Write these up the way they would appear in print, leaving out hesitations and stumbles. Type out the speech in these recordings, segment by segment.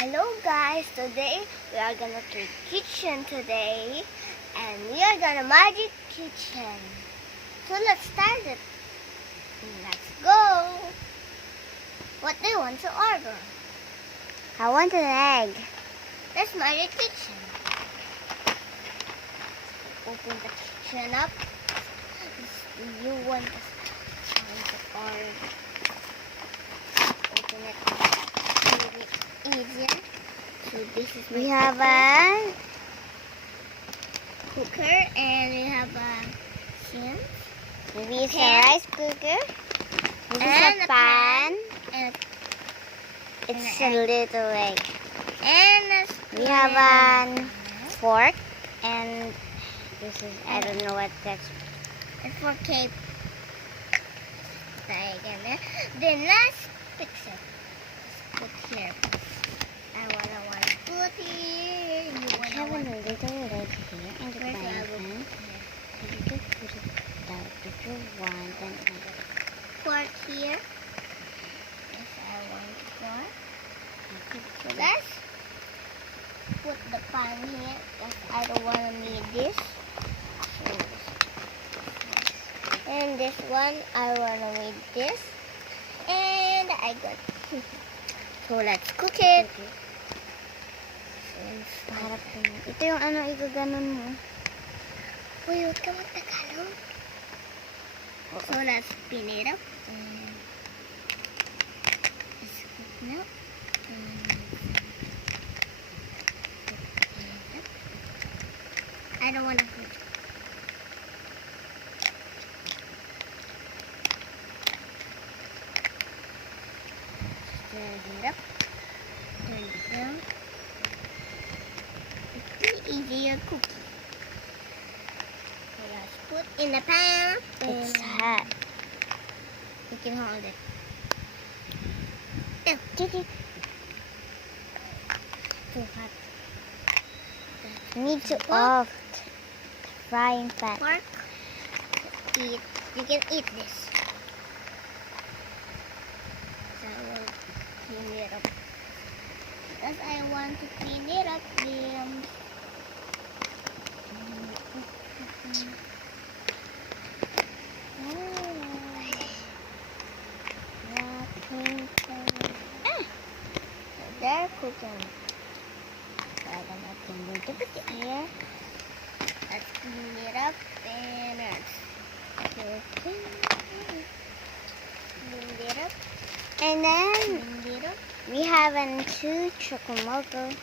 Hello guys, today we are gonna create kitchen today and we are gonna magic kitchen. So let's start it. Let's go. What do you want to order? I want an egg. Let's magic kitchen. Open the kitchen up. You want to order. Open it. Easier. So this is We have a cooker and we have a sink maybe it's Okay. a rice cooker. This And is a a pan. and It's and a little egg. a We have a fork and this is I don't know what that's. and for cake. Then let's fix it. Let's put here. I want to put here. You We wanna have a want little egg here and the Where's the frying other pan. one? You can put it down if you want and Fork here. Yes, I want fork. So let's put the pan here because I don't want to need this. So, and this one I want to need this. And I got so let's cook it. Harap ka mo. Ito yung ano, igaganon mo. Uy, huwag ka magtagalog. So let's spin it up. And it's cooked now. I don't want to cook. Turn it up. Turn it down. It's easier cooking. So let's put in the pan. It's and hot. You can hold it. Too hot. You need to off the frying pan. Pork. Eat. You can eat this. So I will clean it up. Because I want to clean it up. They're cooking. So I'm going to put it here. Let's clean it up and let's clean it up. And then Clean it up. we have two chocomoco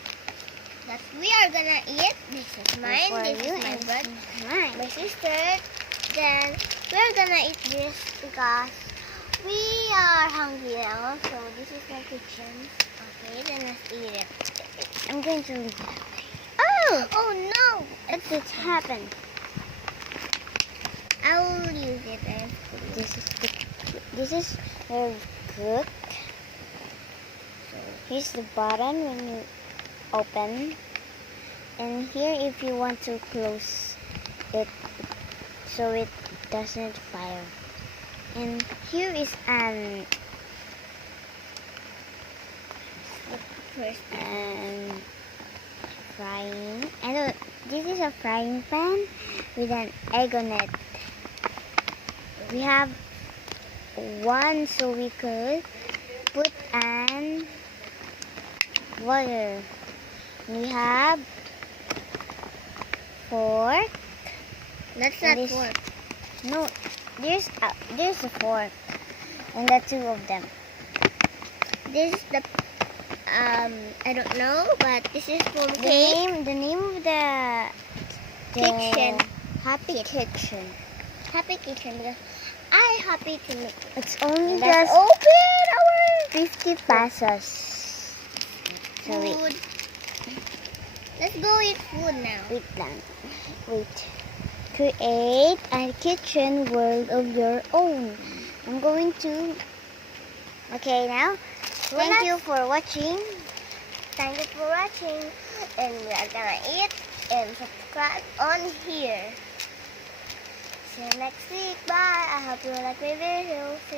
That we are gonna eat. This is mine. for This you is my and brother, mine. my sister. Then we're gonna eat this because we are hungry now. So this is my kitchen. Okay, then let's eat it. I'm going to leave. Oh! Oh no! What did happen? I will use it as This is very good. So here's the button when you open, and here if you want to close it so it doesn't fire. And here is an first. frying. And this is a frying pan with an egg on it. We have one so we could put an water. We have fork. That's And not this- pork. No, there's a fork, and the two of them. This is the I don't know, but this is for The cake. name of the Kitchen. Happy Kitchen. Happy kitchen because I happy to make. It's only Let's just open our 50 pesos. So wait, food. Let's go eat food now. wait lang. Wait. Create a kitchen world of your own. I'm going to. Okay, now. Thank you for watching. Thank you for watching, and we are gonna eat and subscribe on here. See you next week. Bye. I hope you like my video. See you.